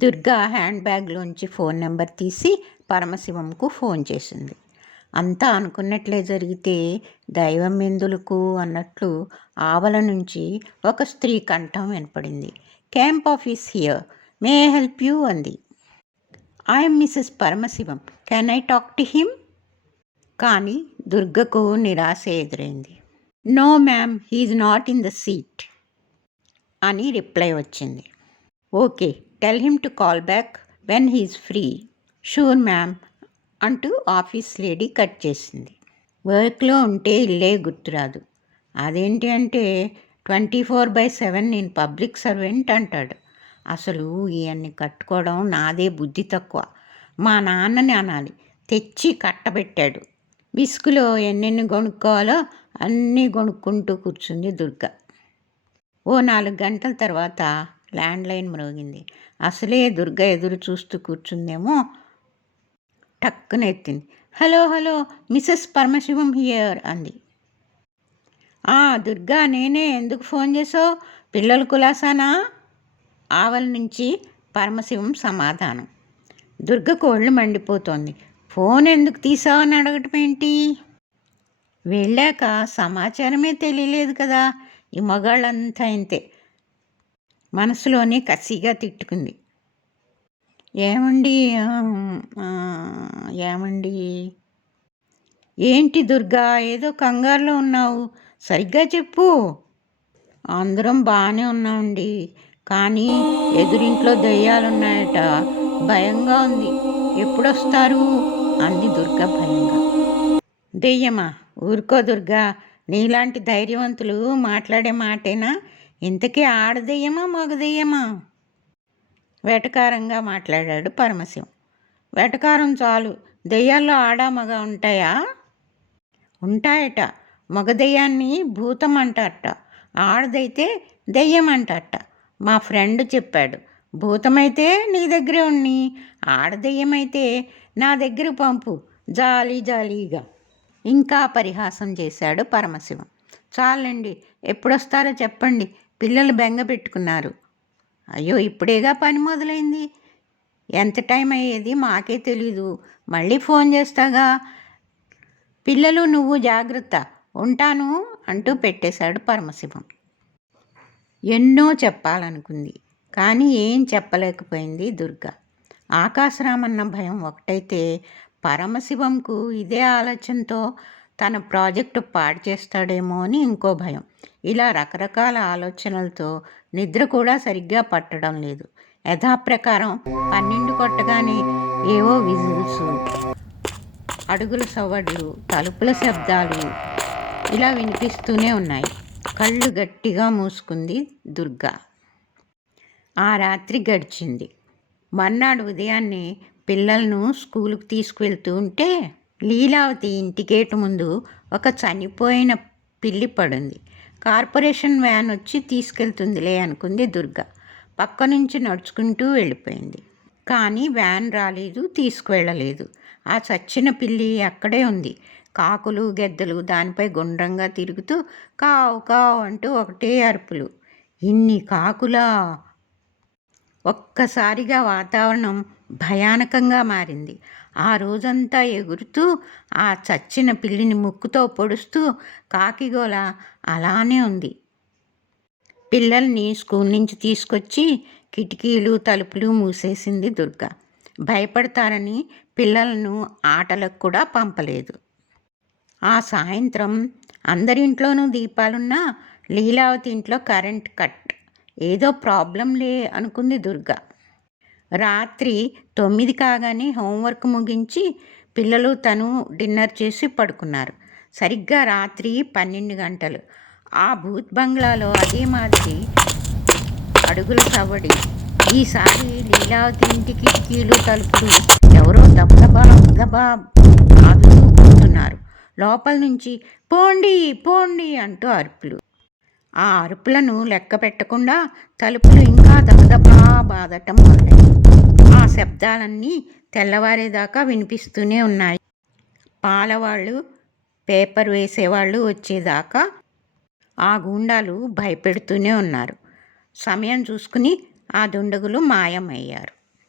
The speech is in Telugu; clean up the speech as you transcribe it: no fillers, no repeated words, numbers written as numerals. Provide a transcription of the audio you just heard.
దుర్గా హ్యాండ్ బ్యాగ్లోంచి ఫోన్ నెంబర్ తీసి పరమశివంకు ఫోన్ చేసింది. అంతా అనుకున్నట్లే జరిగితే దైవం ఎందులకు అన్నట్లు ఆవల నుంచి ఒక స్త్రీ కంఠం వినపడింది. Camp office here, may I help you అంది. I'm mrs Paramasivam, can I talk to him? కానీ దుర్గకు నిరాశ ఎదురైంది. No ma'am, he's not in the seat అని రిప్లై వచ్చింది. Okay, tell him to call back when he's free. Sure ma'am అంటూ ఆఫీస్ లేడీ కట్ చేసింది. వర్క్లో ఉంటే ఇల్లే గుర్తురాదు. అదేంటి అంటే 24/7 నేను పబ్లిక్ సర్వెంట్ అంటాడు. అసలు ఇవన్నీ కట్టుకోవడం నాదే బుద్ధి తక్కువ. మా నాన్నని అనాలి, తెచ్చి కట్టబెట్టాడు. విసుగులో ఎన్నెన్ని కొనుక్కోవాలో అన్నీ కొనుక్కుంటూ కూర్చుంది దుర్గ. ఓ 4 గంటల తర్వాత ల్యాండ్లైన్ మ్రోగింది. అసలే దుర్గ ఎదురు చూస్తూ కూర్చుందేమో. టక్కున ఎత్తింది. Hello hello, mrs Paramasivam here అంది. దుర్గా, నేనే. ఎందుకు ఫోన్ చేసావు? పిల్లలు కులాసానా? ఆవల నుంచి పరమశివం సమాధానం. దుర్గకు ఒళ్ళు మండిపోతోంది. ఫోన్ ఎందుకు తీసావు అని అడగటం ఏంటి? వెళ్ళాక సమాచారమే తెలియలేదు కదా. ఈ మగాళ్ళంతా ఇంతే. మనసులోనే కసిగా తిట్టుకుంది. ఏమండి ఏంటి దుర్గా, ఏదో కంగారులో ఉన్నావు, సరిగ్గా చెప్పు. అందరం బాగానే ఉన్నామండి, కానీ ఎదురింట్లో దెయ్యాలున్నాయట, భయంగా ఉంది. ఎప్పుడొస్తారు అంది దుర్గ భయంగా. దెయ్యమా? ఊరుకో దుర్గా, నీలాంటి ధైర్యవంతులు మాట్లాడే మాటేనా? ఇంతకీ ఆడదెయ్యమా మగదెయ్యమా? వెటకారంగా మాట్లాడాడు పరమశివం. వెటకారం చాలు. దెయ్యాల్లో ఆడ మగ ఉంటాయా? ఉంటాయట. మగదెయ్యాన్ని భూతం అంటారట, ఆడదైతే దెయ్యం అంటారట. మా ఫ్రెండ్ చెప్పాడు. భూతమైతే నీ దగ్గరే ఉన్ని, ఆడదెయ్యమైతే నా దగ్గర పంపు, జాలీగా. ఇంకా పరిహాసం చేశాడు పరమశివం. చాలండి, ఎప్పుడొస్తారో చెప్పండి, పిల్లలు బెంగ పెట్టుకున్నారు. అయ్యో, ఇప్పుడేగా పని మొదలైంది. ఎంత టైం అయ్యేది మాకే తెలీదు. మళ్ళీ ఫోన్ చేస్తాగా. పిల్లలు నువ్వు జాగ్రత్త, ఉంటాను అంటూ పెట్టేశాడు పరమశివం. ఎన్నో చెప్పాలనుకుంది, కానీ ఏం చెప్పలేకపోయింది దుర్గ. ఆకాశరామన్న భయం ఒకటైతే పరమశివంకు ఇదే ఆలోచనతో తన ప్రాజెక్టు పాడు చేస్తాడేమో అని ఇంకో భయం. ఇలా రకరకాల ఆలోచనలతో నిద్ర కూడా సరిగ్గా పట్టడం లేదు. యథాప్రకారం 12 కొట్టగానే ఏవో విజిల్స్, అడుగుల సవ్వడులు, తలుపుల శబ్దాలు ఇలా వినిపిస్తూనే ఉన్నాయి. కళ్ళు గట్టిగా మూసుకుంది దుర్గ. ఆ రాత్రి గడిచింది. మర్నాడు ఉదయాన్నే పిల్లలను స్కూలుకు తీసుకువెళ్తూ ఉంటే లీలావతి ఇంటి గేటు ముందు ఒక చనిపోయిన పిల్లి పడుంది. కార్పొరేషన్ వ్యాన్ వచ్చి తీసుకెళ్తుందిలే అనుకుంది దుర్గ. పక్క నుంచి నడుచుకుంటూ వెళ్ళిపోయింది. కానీ వ్యాన్ రాలేదు, తీసుకువెళ్ళలేదు. ఆ చచ్చిన పిల్లి అక్కడే ఉంది. కాకులు గెద్దలు దానిపై గుండ్రంగా తిరుగుతూ కావు కావు అంటూ ఒకటే అరుపులు. ఇన్ని కాకులా? ఒక్కసారిగా వాతావరణం భయానకంగా మారింది. ఆ రోజంతా ఎగురుతూ ఆ చచ్చిన పిల్లిని ముక్కుతో పొడుస్తూ కాకిగోల అలానే ఉంది. పిల్లల్ని స్కూల్ నుంచి తీసుకొచ్చి కిటికీలు తలుపులు మూసేసింది దుర్గ. భయపడతారని పిల్లలను ఆటలకు కూడా పంపలేదు. ఆ సాయంత్రం అందరింట్లోనూ దీపాలున్నా లీలావతి ఇంట్లో కరెంట్ కట్. ఏదో ప్రాబ్లంలే అనుకుంది దుర్గ. రాత్రి 9 కాగానే హోంవర్క్ ముగించి పిల్లలు తను డిన్నర్ చేసి పడుకున్నారు. సరిగ్గా రాత్రి 12 గంటలు. ఆ భూత్ బంగ్లాలో అదే మాదిరి అడుగుల సవ్వడి. ఈసారి లీలావతి ఇంటి కిటికీలు తలుపులు ఎవరో దబదబా బాదుతూ కూర్చున్నారు. లోపల నుంచి పోండి పోండి అంటూ అరుపులు. ఆ అరుపులను లెక్క పెట్టకుండా తలుపులు ఇంకా దబదబా బాదటం మొదలైంది. ఆ శబ్దాలన్నీ తెల్లవారేదాకా వినిపిస్తూనే ఉన్నాయి. పాలవాళ్ళు, పేపర్ వేసేవాళ్ళు వచ్చేదాకా ఆ గూండాలు భయపెడుతూనే ఉన్నారు. సమయం చూసుకుని ఆ దుండగులు మాయమయ్యారు.